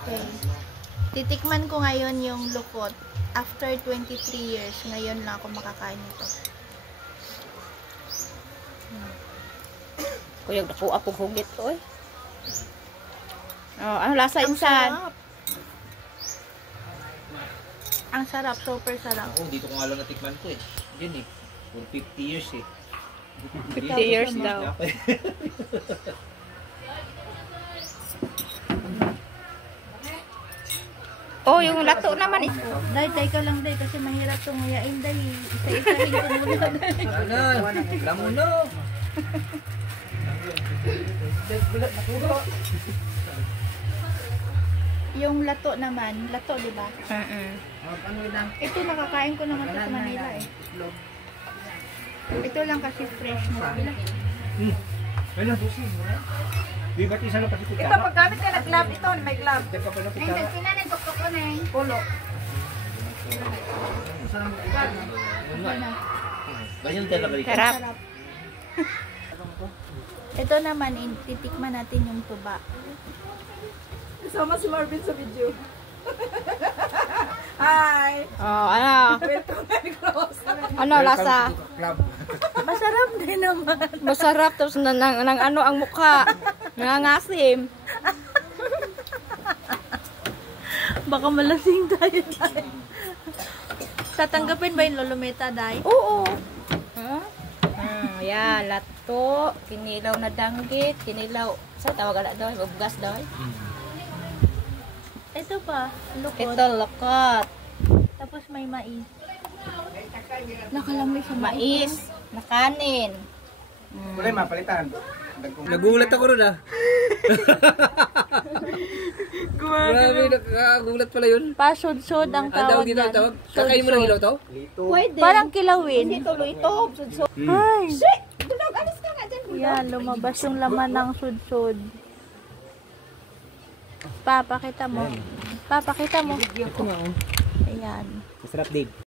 Okay. Titikman ko ngayon yung lukot. After 23 years, ngayon lang ako makakain nito. Kuyog nakuha po hugit ko eh. Oh, ano lasa insan? Ang sarap, super sarap. Ako, dito ko nga lang natikman ko eh. Yan eh. For 50 years eh. 50 years daw. Oh, yung lato naman eh. Day ka lang day kasi mahirap tunguyain day. Isa-isahin ko muna day. Lamuno. Yung lato naman, lato di ba? Ito nakakain ko naman sa Manila eh. Ito lang kasi fresh na. Ano? Di ba't isa lang pati kutsara? Ito, paggamit ka na glove, ito, may glove. Teka pa na kutsara. Kinanin tuktok ko na eh. Pulo. Ganyan talaga rin. Sarap. Sarap. Ito naman, titikman natin yung tuba. Kasama si Marvin sa video. Hi! Oh, ano? Welcome and close. Ano lasa? Masarap din naman. Masarap tapos nang ano ang mukha. Nangangasim. Baka malasing tayo day. Tatanggapin ba yung lolometa day? Oo. Huh? Yan, lato, kinilaw na danggit, kinilaw. Sa tawag na daw, bugas daw. Ito pa, lukot. Ito lokot. Tapos may mais. Nakalamay sa Mais, na kanin. Kulay mapalitan. Nagulat ako ron ah. Grabe, nakagulat pala yun. Pasod-sod ang Ang tawag dito, yan. tawag. Kakain mo ng ilaw to? Pwede. Parang kilawin. Hindi tuloy ito. Sudsud. Ay, Dudog, alis ka nga dyan. yan, lumabas yung laman ng sudsod. Papakita mo. Papakita mo. Ito nga oh. Ayan. Masarap, Dave.